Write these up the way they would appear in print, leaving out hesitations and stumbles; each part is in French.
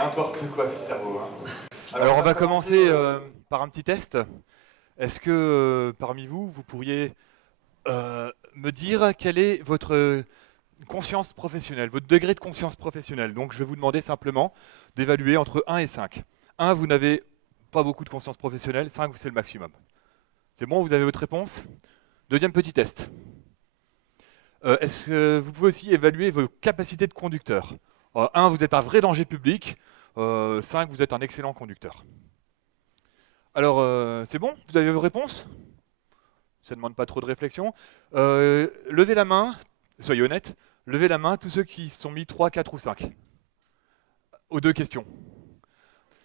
N'importe quoi ce cerveau. Hein. Alors on va commencer par un petit test. Est-ce que parmi vous, vous pourriez me dire quelle est votre conscience professionnelle, votre degré de conscience professionnelle? Donc je vais vous demander simplement d'évaluer entre 1 et 5. 1, vous n'avez pas beaucoup de conscience professionnelle, 5, c'est le maximum. C'est bon, vous avez votre réponse? Deuxième petit test. Est-ce que vous pouvez aussi évaluer vos capacités de conducteur? 1, vous êtes un vrai danger public. 5, vous êtes un excellent conducteur. Alors, c'est bon? Vous avez vos réponses? Ça ne demande pas trop de réflexion. Levez la main, soyez honnête, levez la main tous ceux qui se sont mis 3, 4 ou 5 aux deux questions.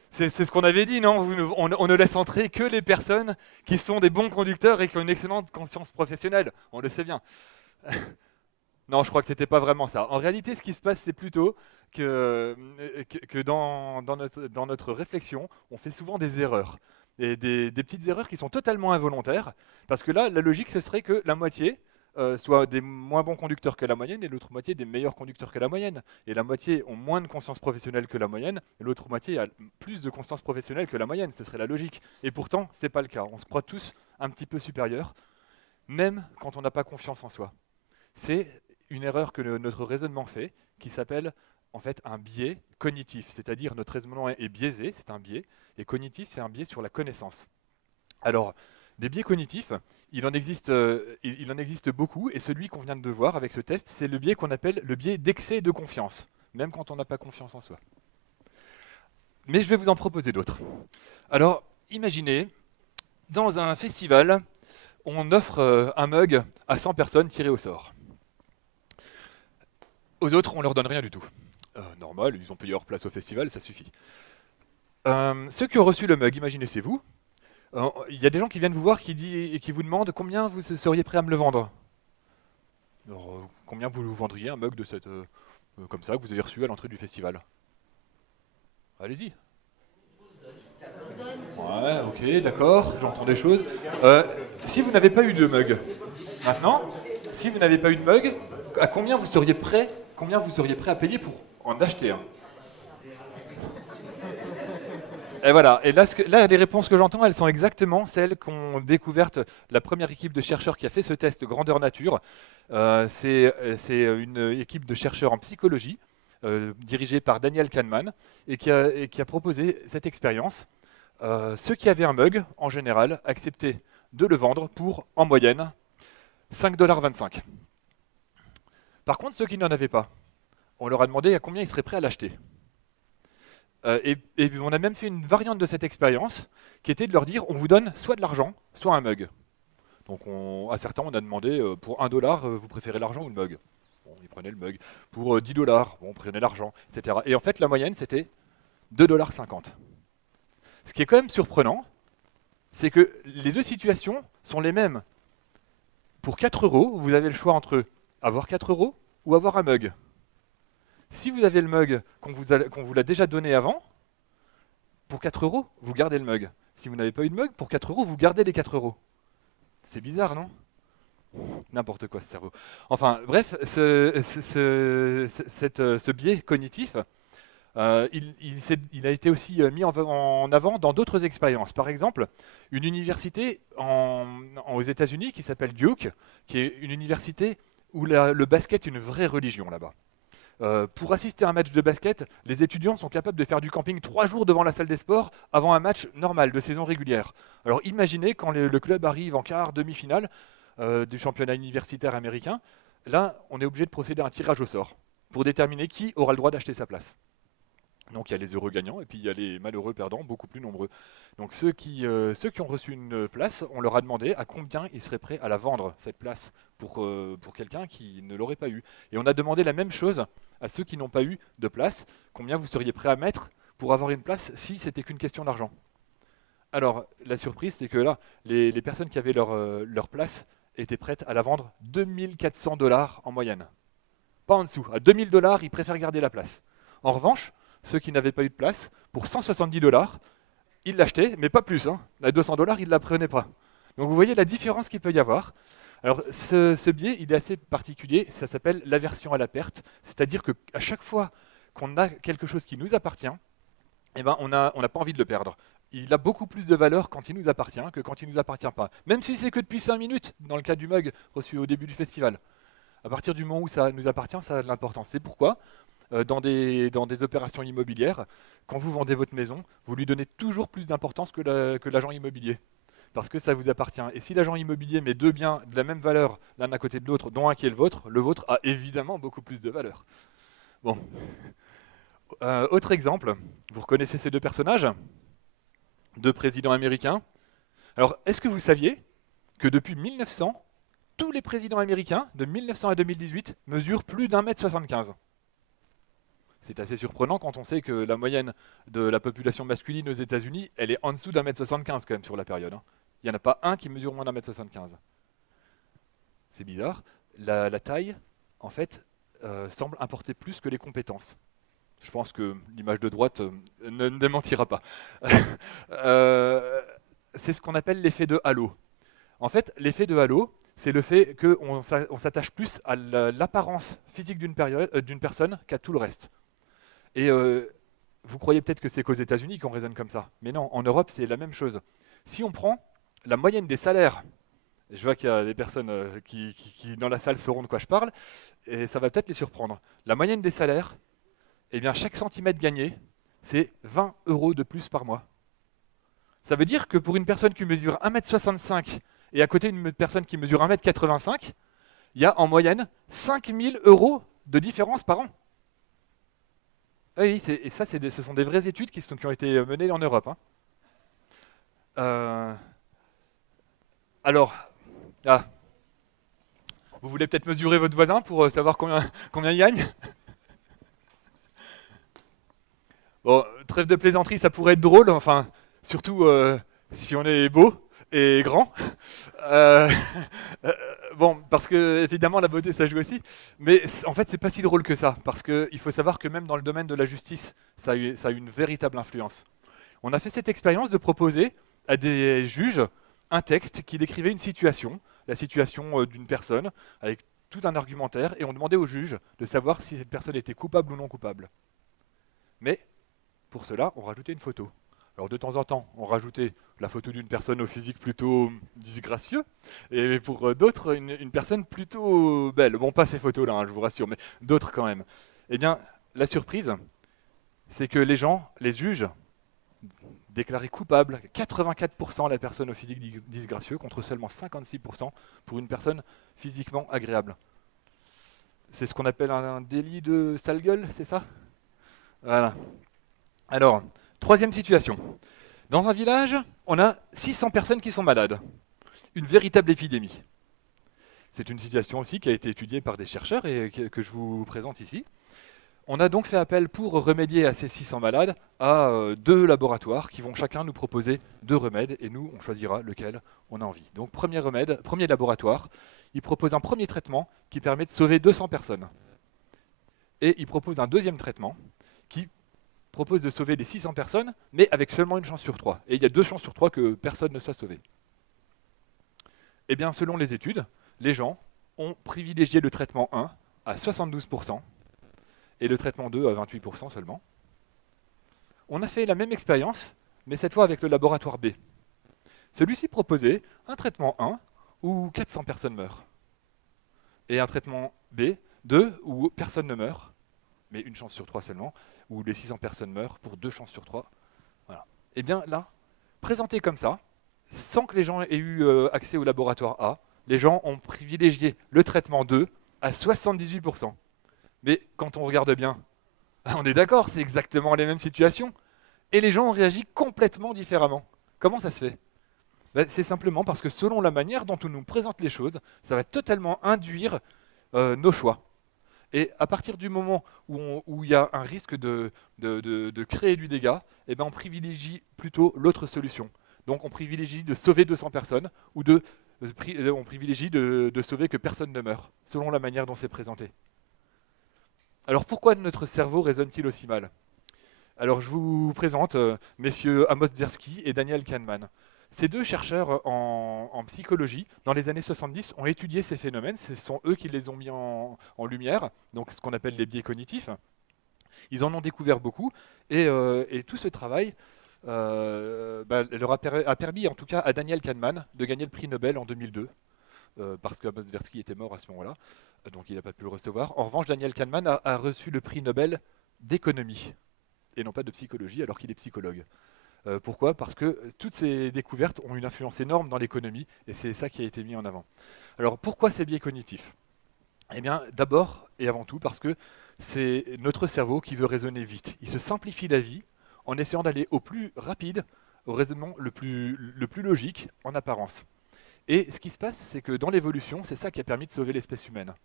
C'est ce qu'on avait dit, non? On ne laisse entrer que les personnes qui sont des bons conducteurs et qui ont une excellente conscience professionnelle. On le sait bien. Non, je crois que c'était pas vraiment ça. En réalité, ce qui se passe, c'est plutôt que dans notre réflexion, on fait souvent des erreurs. Et des petites erreurs qui sont totalement involontaires. Parce que là, la logique, ce serait que la moitié soit des moins bons conducteurs que la moyenne et l'autre moitié des meilleurs conducteurs que la moyenne. Et la moitié ont moins de conscience professionnelle que la moyenne et l'autre moitié a plus de conscience professionnelle que la moyenne. Ce serait la logique. Et pourtant, ce n'est pas le cas. On se croit tous un petit peu supérieurs, même quand on n'a pas confiance en soi. C'est une erreur que notre raisonnement fait, qui s'appelle en fait un biais cognitif, c'est-à-dire notre raisonnement est biaisé, c'est un biais, et cognitif, c'est un biais sur la connaissance. Alors, des biais cognitifs, il en existe beaucoup, et celui qu'on vient de voir avec ce test, c'est le biais qu'on appelle le biais d'excès de confiance, même quand on n'a pas confiance en soi. Mais je vais vous en proposer d'autres. Alors, imaginez, dans un festival, on offre un mug à 100 personnes tirées au sort. Aux autres, on leur donne rien du tout. Normal, ils ont payé leur place au festival, ça suffit. Ceux qui ont reçu le mug, imaginez, c'est vous. Il y a des gens qui viennent vous voir et qui vous demandent combien vous seriez prêt à me le vendre. Alors, combien vous vendriez un mug de cette, comme ça que vous avez reçu à l'entrée du festival? Allez-y. Ouais, ok, d'accord, j'entends des choses. Si vous n'avez pas eu de mug, maintenant, si vous n'avez pas eu de mug, à combien vous seriez prêt à payer pour en acheter un? Et voilà, et là, les réponses que j'entends, elles sont exactement celles qu'ont découvertes la première équipe de chercheurs qui a fait ce test grandeur nature. C'est une équipe de chercheurs en psychologie, dirigée par Daniel Kahneman, et qui a proposé cette expérience. Ceux qui avaient un mug, en général, acceptaient de le vendre pour, en moyenne, 5,25 $. Par contre, ceux qui n'en avaient pas, on leur a demandé à combien ils seraient prêts à l'acheter. Et on a même fait une variante de cette expérience qui était de leur dire on vous donne soit de l'argent, soit un mug. Donc à certains, on a demandé pour 1 $, vous préférez l'argent ou le mug? Bon, ils prenaient le mug. Pour 10 $, bon, prenez l'argent, etc. Et en fait, la moyenne, c'était 2,50 $. Ce qui est quand même surprenant, c'est que les deux situations sont les mêmes. Pour 4 €, vous avez le choix entre avoir 4 € ou avoir un mug. Si vous avez le mug qu'on vous l'a déjà donné avant, pour 4 €, vous gardez le mug. Si vous n'avez pas eu de mug, pour 4 €, vous gardez les 4 €. C'est bizarre, non? N'importe quoi ce cerveau. Enfin, bref, ce biais cognitif, il a été aussi mis en avant dans d'autres expériences. Par exemple, une université aux États-Unis qui s'appelle Duke, qui est une université où le basket est une vraie religion là-bas. Pour assister à un match de basket, les étudiants sont capables de faire du camping 3 jours devant la salle des sports avant un match normal, de saison régulière. Alors imaginez quand le club arrive en quart, demi-finale du championnat universitaire américain, là on est obligé de procéder à un tirage au sort pour déterminer qui aura le droit d'acheter sa place. Donc il y a les heureux gagnants et puis il y a les malheureux perdants, beaucoup plus nombreux. Donc ceux qui ont reçu une place, on leur a demandé à combien ils seraient prêts à la vendre, cette place, pour quelqu'un qui ne l'aurait pas eu. Et on a demandé la même chose à ceux qui n'ont pas eu de place, combien vous seriez prêts à mettre pour avoir une place si c'était qu'une question d'argent. Alors la surprise, c'est que là, les personnes qui avaient leur place étaient prêtes à la vendre 2400 $ en moyenne. Pas en dessous, à 2000 $, ils préfèrent garder la place. En revanche, ceux qui n'avaient pas eu de place, pour 170 $, ils l'achetaient, mais pas plus. Hein. À 200 $, ils ne la prenaient pas. Donc vous voyez la différence qu'il peut y avoir. Alors ce biais, il est assez particulier, ça s'appelle l'aversion à la perte, c'est-à-dire qu'à chaque fois qu'on a quelque chose qui nous appartient, eh ben, on n'a pas envie de le perdre. Il a beaucoup plus de valeur quand il nous appartient que quand il ne nous appartient pas. Même si c'est que depuis 5 minutes, dans le cas du mug reçu au début du festival. À partir du moment où ça nous appartient, ça a de l'importance. C'est pourquoi, dans des opérations immobilières, quand vous vendez votre maison, vous lui donnez toujours plus d'importance que l'agent immobilier. Parce que ça vous appartient. Et si l'agent immobilier met deux biens de la même valeur l'un à côté de l'autre, dont un qui est le vôtre a évidemment beaucoup plus de valeur. Bon. Autre exemple, vous reconnaissez ces deux personnages? Deux présidents américains. Alors, est-ce que vous saviez que depuis 1900, tous les présidents américains, de 1900 à 2018, mesurent plus d'1,75 m? C'est assez surprenant quand on sait que la moyenne de la population masculine aux États-Unis, elle est en dessous d'1,75 m quand même sur la période. Il n'y en a pas un qui mesure moins d'1,75 m. C'est bizarre. La taille, en fait, semble importer plus que les compétences. Je pense que l'image de droite ne démentira pas. C'est ce qu'on appelle l'effet de halo. En fait, l'effet de halo, c'est le fait qu'on s'attache plus à l'apparence physique d'une personne qu'à tout le reste. Et vous croyez peut-être que c'est qu'aux États-Unis qu'on raisonne comme ça. Mais non, en Europe, c'est la même chose. Si on prend la moyenne des salaires, je vois qu'il y a des personnes qui, dans la salle, sauront de quoi je parle, et ça va peut-être les surprendre. La moyenne des salaires, eh bien, chaque centimètre gagné, c'est 20 € de plus par mois. Ça veut dire que pour une personne qui mesure 1,65 m et à côté une personne qui mesure 1,85 m, il y a en moyenne 5 000 € de différence par an. Oui, et ça, ce sont des vraies études qui ont été menées en Europe. Alors, vous voulez peut-être mesurer votre voisin pour savoir combien il gagne? Bon, trêve de plaisanterie, ça pourrait être drôle, enfin, surtout si on est beau et grand. Euh, bon, parce que évidemment la beauté ça joue aussi, mais en fait c'est pas si drôle que ça, parce qu'il faut savoir que même dans le domaine de la justice, ça a eu une véritable influence. On a fait cette expérience de proposer à des juges un texte qui décrivait une situation, la situation d'une personne, avec tout un argumentaire, et on demandait au juge de savoir si cette personne était coupable ou non coupable. Mais pour cela, on rajoutait une photo. Alors de temps en temps, on rajoutait la photo d'une personne au physique plutôt disgracieux, et pour d'autres, une personne plutôt belle. Bon, pas ces photos-là, hein, je vous rassure, mais d'autres quand même. Eh bien, la surprise, c'est que les juges, déclaraient coupable 84% la personne au physique disgracieux, contre seulement 56% pour une personne physiquement agréable. C'est ce qu'on appelle un délit de sale gueule, c'est ça? Voilà. Alors, troisième situation. Dans un village, on a 600 personnes qui sont malades. Une véritable épidémie. C'est une situation aussi qui a été étudiée par des chercheurs et que je vous présente ici. On a donc fait appel pour remédier à ces 600 malades à deux laboratoires qui vont chacun nous proposer deux remèdes et nous, on choisira lequel on a envie. Donc premier remède, premier laboratoire, il propose un premier traitement qui permet de sauver 200 personnes. Et il propose un deuxième traitement qui propose de sauver les 600 personnes, mais avec seulement une chance sur 3. Et il y a 2 chances sur 3 que personne ne soit sauvé. Eh bien, selon les études, les gens ont privilégié le traitement 1 à 72% et le traitement 2 à 28% seulement. On a fait la même expérience, mais cette fois avec le laboratoire B. Celui-ci proposait un traitement 1 où 400 personnes meurent, et un traitement B, 2 où personne ne meurt, mais une chance sur 3 seulement, où les 600 personnes meurent pour 2 chances sur 3. Voilà. Et bien là, présenté comme ça, sans que les gens aient eu accès au laboratoire A, les gens ont privilégié le traitement 2 à 78%. Mais quand on regarde bien, on est d'accord, c'est exactement les mêmes situations. Et les gens ont réagi complètement différemment. Comment ça se fait? C'est simplement parce que selon la manière dont on nous présente les choses, ça va totalement induire nos choix. Et à partir du moment où il y a un risque de créer du dégât, eh ben on privilégie plutôt l'autre solution. Donc on privilégie de sauver 200 personnes ou on privilégie de sauver que personne ne meure, selon la manière dont c'est présenté. Alors pourquoi notre cerveau résonne-t-il aussi mal? Alors je vous présente messieurs Amos Tversky et Daniel Kahneman. Ces deux chercheurs en psychologie, dans les années 70, ont étudié ces phénomènes. Ce sont eux qui les ont mis en lumière, donc ce qu'on appelle les biais cognitifs. Ils en ont découvert beaucoup, et tout ce travail a permis, en tout cas, à Daniel Kahneman de gagner le prix Nobel en 2002, parce que Amos Tversky était mort à ce moment-là, donc il n'a pas pu le recevoir. En revanche, Daniel Kahneman a reçu le prix Nobel d'économie, et non pas de psychologie, alors qu'il est psychologue. Pourquoi? Parce que toutes ces découvertes ont une influence énorme dans l'économie, et c'est ça qui a été mis en avant. Alors pourquoi ces biais cognitifs? Eh bien, d'abord et avant tout parce que c'est notre cerveau qui veut raisonner vite. Il se simplifie la vie en essayant d'aller au plus rapide, au raisonnement le plus logique en apparence. Et ce qui se passe, c'est que dans l'évolution, c'est ça qui a permis de sauver l'espèce humaine.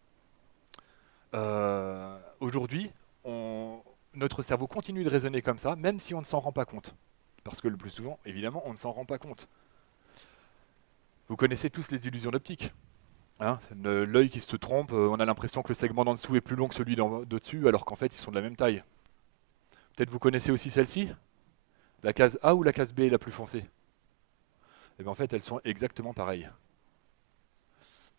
Aujourd'hui, notre cerveau continue de raisonner comme ça, même si on ne s'en rend pas compte. Parce que le plus souvent, évidemment, on ne s'en rend pas compte. Vous connaissez tous les illusions d'optique. Hein, l'œil qui se trompe, on a l'impression que le segment d'en dessous est plus long que celui d'au-dessus, alors qu'en fait ils sont de la même taille. Peut-être vous connaissez aussi celle-ci? La case A ou la case B est la plus foncée? Et bien en fait elles sont exactement pareilles.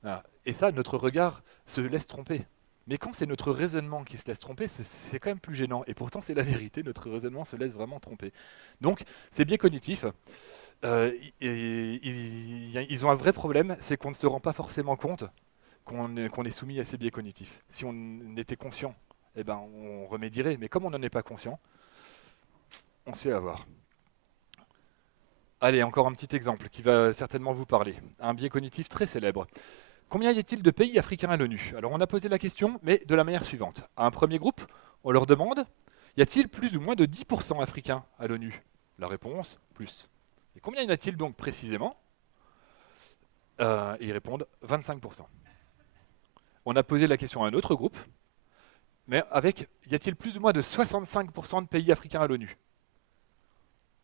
Voilà. Et ça, notre regard se laisse tromper. Mais quand c'est notre raisonnement qui se laisse tromper, c'est quand même plus gênant. Et pourtant c'est la vérité, notre raisonnement se laisse vraiment tromper. Donc ces biais cognitifs, ils ont un vrai problème, c'est qu'on ne se rend pas forcément compte qu'on est soumis à ces biais cognitifs. Si on était conscient, eh ben, on remédierait, mais comme on n'en est pas conscient, on se fait avoir. Allez, encore un petit exemple qui va certainement vous parler. Un biais cognitif très célèbre. Combien y a-t-il de pays africains à l'ONU? Alors on a posé la question, mais de la manière suivante. À un premier groupe, on leur demande, y a-t-il plus ou moins de 10% africains à l'ONU? La réponse, plus. Et combien y en a-t-il donc précisément? Ils répondent 25%. On a posé la question à un autre groupe, mais avec, y a-t-il plus ou moins de 65% de pays africains à l'ONU?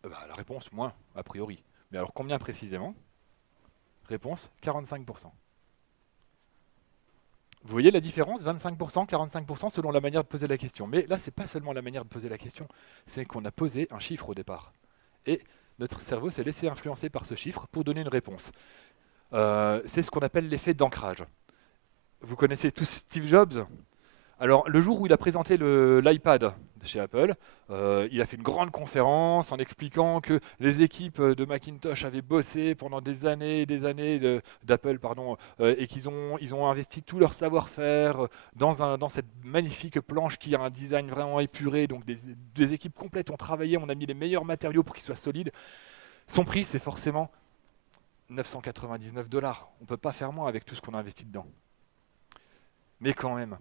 La réponse, moins, a priori. Mais alors combien précisément? Réponse, 45%. Vous voyez la différence, 25%, 45% selon la manière de poser la question. Mais là, c'est pas seulement la manière de poser la question, c'est qu'on a posé un chiffre au départ. Et notre cerveau s'est laissé influencer par ce chiffre pour donner une réponse. C'est ce qu'on appelle l'effet d'ancrage. Vous connaissez tous Steve Jobs? Alors, le jour où il a présenté l'iPad chez Apple, il a fait une grande conférence en expliquant que les équipes de Macintosh avaient bossé pendant des années et des années d'Apple, et ils ont investi tout leur savoir-faire dans cette magnifique planche qui a un design vraiment épuré. Donc, des équipes complètes ont travaillé, on a mis les meilleurs matériaux pour qu'il soit solide. Son prix, c'est forcément 999 $. On ne peut pas faire moins avec tout ce qu'on a investi dedans. Mais quand même,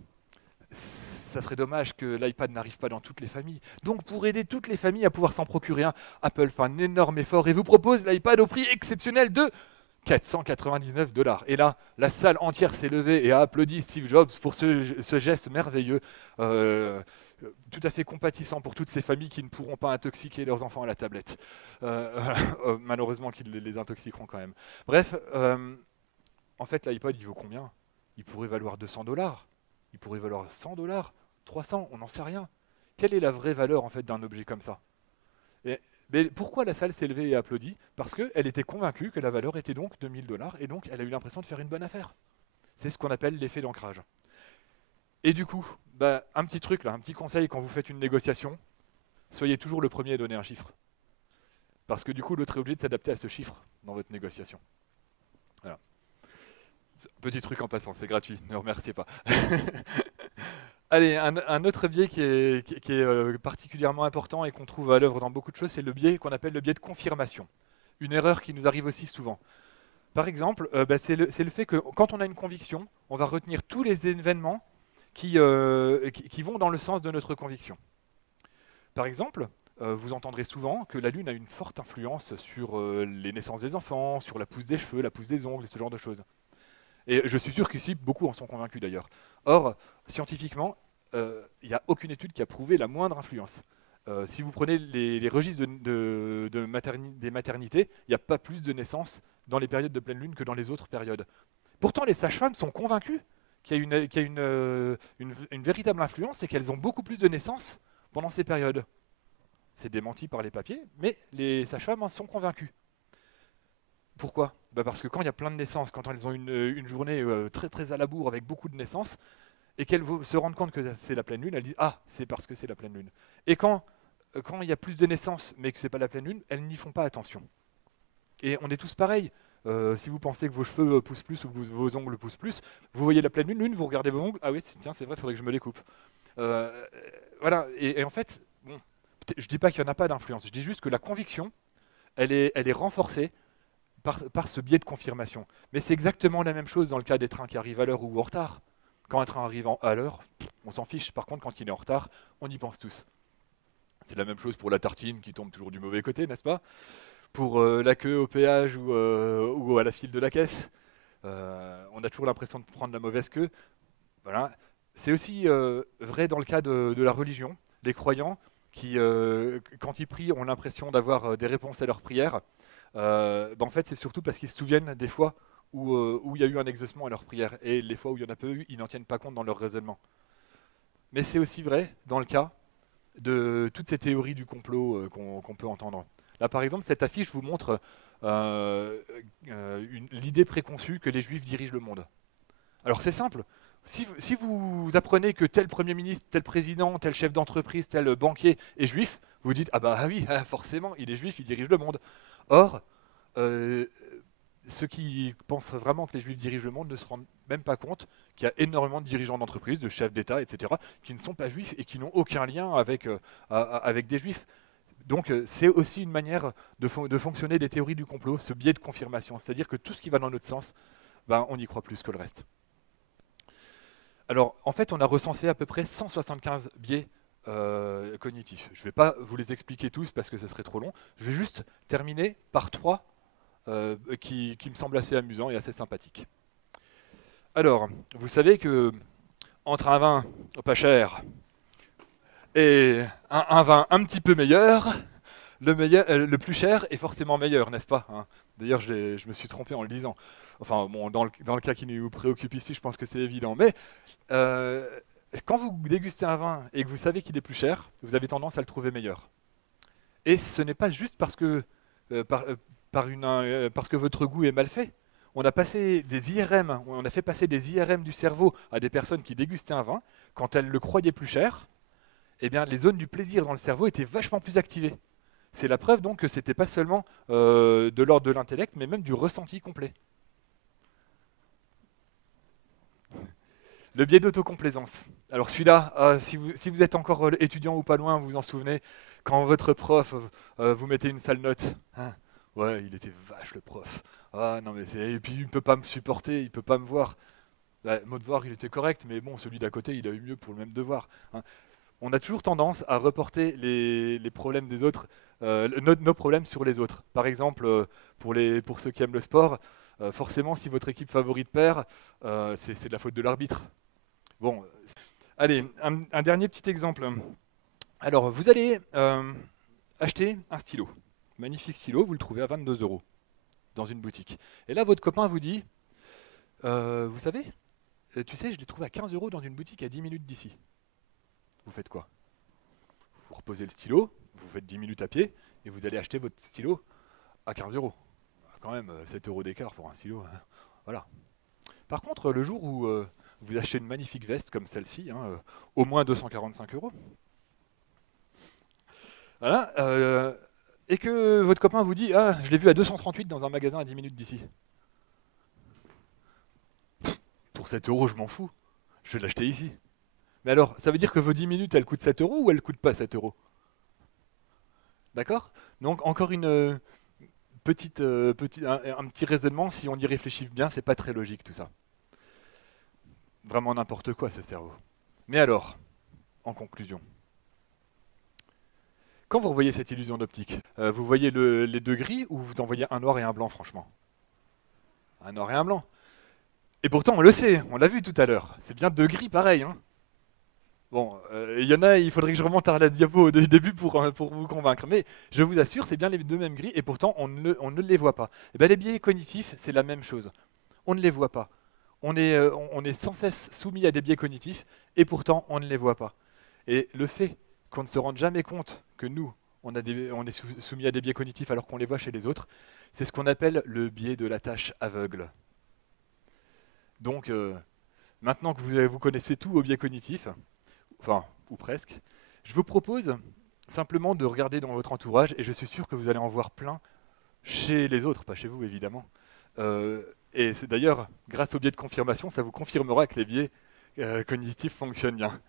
ça serait dommage que l'iPad n'arrive pas dans toutes les familles. Donc pour aider toutes les familles à pouvoir s'en procurer un, Apple fait un énorme effort et vous propose l'iPad au prix exceptionnel de 499 $. Et là, la salle entière s'est levée et a applaudi Steve Jobs pour ce geste merveilleux, tout à fait compatissant pour toutes ces familles qui ne pourront pas intoxiquer leurs enfants à la tablette. Malheureusement qu'ils les intoxiqueront quand même. Bref, en fait l'iPod il vaut combien? Il pourrait valoir 200 $. Il pourrait valoir 100 $, 300, on n'en sait rien. Quelle est la vraie valeur en fait d'un objet comme ça? Mais pourquoi la salle s'est levée et applaudit? Parce qu'elle était convaincue que la valeur était donc de 1000 $, et donc elle a eu l'impression de faire une bonne affaire. C'est ce qu'on appelle l'effet d'ancrage. Et du coup, un petit truc là, un petit conseil quand vous faites une négociation, soyez toujours le premier à donner un chiffre. Parce que du coup, l'autre est obligé de s'adapter à ce chiffre dans votre négociation. Voilà. Petit truc en passant, c'est gratuit, ne remerciez pas. Allez, un autre biais qui est particulièrement important et qu'on trouve à l'œuvre dans beaucoup de choses, c'est le biais qu'on appelle le biais de confirmation. Une erreur qui nous arrive aussi souvent. Par exemple, c'est le fait que quand on a une conviction, on va retenir tous les événements qui vont dans le sens de notre conviction. Par exemple, vous entendrez souvent que la Lune a une forte influence sur les naissances des enfants, sur la pousse des cheveux, la pousse des ongles, ce genre de choses. Et je suis sûr qu'ici, beaucoup en sont convaincus d'ailleurs. Or, scientifiquement, il n'y a aucune étude qui a prouvé la moindre influence. Si vous prenez les registres des maternités, il n'y a pas plus de naissances dans les périodes de pleine lune que dans les autres périodes. Pourtant, les sages-femmes sont convaincues qu'il y a une véritable influence et qu'elles ont beaucoup plus de naissances pendant ces périodes. C'est démenti par les papiers, mais les sages-femmes en sont convaincues. Pourquoi? Parce que quand il y a plein de naissances, quand elles ont une journée très très à la bourre avec beaucoup de naissances, et qu'elles se rendent compte que c'est la pleine lune, elles disent ah, c'est parce que c'est la pleine lune. Et quand il y a plus de naissances mais que c'est pas la pleine lune, elles n'y font pas attention. Et on est tous pareils. Si vous pensez que vos cheveux poussent plus ou que vos ongles poussent plus, vous voyez la pleine lune, vous regardez vos ongles, ah oui, tiens, c'est vrai, il faudrait que je me les coupe. Euh, voilà, et en fait, bon, je dis pas qu'il n'y en a pas d'influence, je dis juste que la conviction, elle est renforcée par ce biais de confirmation. Mais c'est exactement la même chose dans le cas des trains qui arrivent à l'heure ou en retard. Quand un train arrive à l'heure, on s'en fiche. Par contre, quand il est en retard, on y pense tous. C'est la même chose pour la tartine qui tombe toujours du mauvais côté, n'est-ce pas? Pour la queue au péage ou à la file de la caisse. On a toujours l'impression de prendre la mauvaise queue. Voilà. C'est aussi vrai dans le cas de la religion. Les croyants qui, quand ils prient, ont l'impression d'avoir des réponses à leurs prières. En fait, c'est surtout parce qu'ils se souviennent des fois où il y a eu un exaucement à leur prière. Et les fois où il n'y en a pas eu, ils n'en tiennent pas compte dans leur raisonnement. Mais c'est aussi vrai dans le cas de toutes ces théories du complot qu'on peut entendre. Là, par exemple, cette affiche vous montre l'idée préconçue que les Juifs dirigent le monde. Alors c'est simple. Si vous apprenez que tel Premier ministre, tel président, tel chef d'entreprise, tel banquier est juif, vous dites ah bah ah oui, forcément, il est juif, il dirige le monde. Or, euh, ceux qui pensent vraiment que les juifs dirigent le monde ne se rendent même pas compte qu'il y a énormément de dirigeants d'entreprise, de chefs d'État, etc., qui ne sont pas juifs et qui n'ont aucun lien avec des juifs. Donc c'est aussi une manière de fonctionner des théories du complot, ce biais de confirmation. C'est-à-dire que tout ce qui va dans notre sens, ben, on y croit plus que le reste. Alors en fait, on a recensé à peu près 175 biais cognitifs. Je ne vais pas vous les expliquer tous parce que ce serait trop long. Je vais juste terminer par trois qui me semblent assez amusants et assez sympathiques. Alors, vous savez que entre un vin pas cher et un vin un petit peu meilleur, le plus cher est forcément meilleur, n'est-ce pas, hein? D'ailleurs, je me suis trompé en le disant. Enfin, bon, dans le cas qui nous préoccupe ici, je pense que c'est évident. Mais euh, quand vous dégustez un vin et que vous savez qu'il est plus cher, vous avez tendance à le trouver meilleur. Et ce n'est pas juste euh, par, euh, parce que votre goût est mal fait. On a passé des IRM, on a fait passer des IRM du cerveau à des personnes qui dégustaient un vin. Quand elles le croyaient plus cher, eh bien, les zones du plaisir dans le cerveau étaient vachement plus activées. C'est la preuve donc que c'était pas seulement de l'ordre de l'intellect, mais même du ressenti complet. Le biais d'autocomplaisance. Alors celui-là, si vous êtes encore étudiant ou pas loin, vous vous en souvenez, quand votre prof vous mettez une sale note. Hein, ouais, il était vache le prof. Ah non mais et puis il peut pas me supporter, il peut pas me voir. Ouais, mon devoir il était correct, mais bon celui d'à côté il a eu mieux pour le même devoir. Hein. On a toujours tendance à reporter les problèmes des autres, nos problèmes sur les autres. Par exemple, pour ceux qui aiment le sport, forcément si votre équipe favorite perd, c'est de la faute de l'arbitre. Bon, allez, un dernier petit exemple. Alors, vous allez acheter un stylo. Magnifique stylo, vous le trouvez à 22 euros dans une boutique. Et là, votre copain vous dit, vous savez, tu sais, je l'ai trouvé à 15 euros dans une boutique à 10 minutes d'ici. Vous faites quoi? Vous reposez le stylo, vous faites 10 minutes à pied, et vous allez acheter votre stylo à 15 euros. Quand même, 7 euros d'écart pour un stylo. Hein. Voilà. Par contre, le jour où vous achetez une magnifique veste comme celle-ci, hein, au moins 245 euros, voilà, et que votre copain vous dit ah, je l'ai vu à 238 dans un magasin à 10 minutes d'ici. Pour 7 euros, je m'en fous. Je vais l'acheter ici. Mais alors, ça veut dire que vos 10 minutes, elles coûtent 7 euros ou elles coûtent pas 7 euros? D'accord? Donc, encore une un petit raisonnement, si on y réfléchit bien, c'est pas très logique tout ça. Vraiment n'importe quoi ce cerveau. Mais alors, en conclusion, quand vous revoyez cette illusion d'optique, vous voyez les deux gris ou vous en voyez un noir et un blanc, franchement? Un noir et un blanc. Et pourtant, on le sait, on l'a vu tout à l'heure. C'est bien deux gris pareil. Hein. Bon, il y en a, il faudrait que je remonte à la diapo au début pour vous convaincre. Mais je vous assure, c'est bien les deux mêmes gris et pourtant, on ne les voit pas. Et bien, les biais cognitifs, c'est la même chose. On ne les voit pas. On est sans cesse soumis à des biais cognitifs et pourtant, on ne les voit pas. Et le fait qu'on ne se rende jamais compte que nous, on est soumis à des biais cognitifs alors qu'on les voit chez les autres, c'est ce qu'on appelle le biais de la tâche aveugle. Donc, Maintenant que vous connaissez tout au biais cognitif, enfin, ou presque, je vous propose simplement de regarder dans votre entourage, et je suis sûr que vous allez en voir plein chez les autres, pas chez vous évidemment. Et c'est d'ailleurs, grâce au biais de confirmation, ça vous confirmera que les biais cognitifs fonctionnent bien.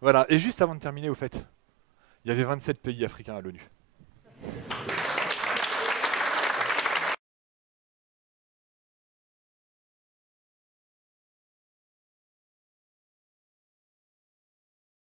Voilà, et juste avant de terminer, au fait, il y avait 27 pays africains à l'ONU.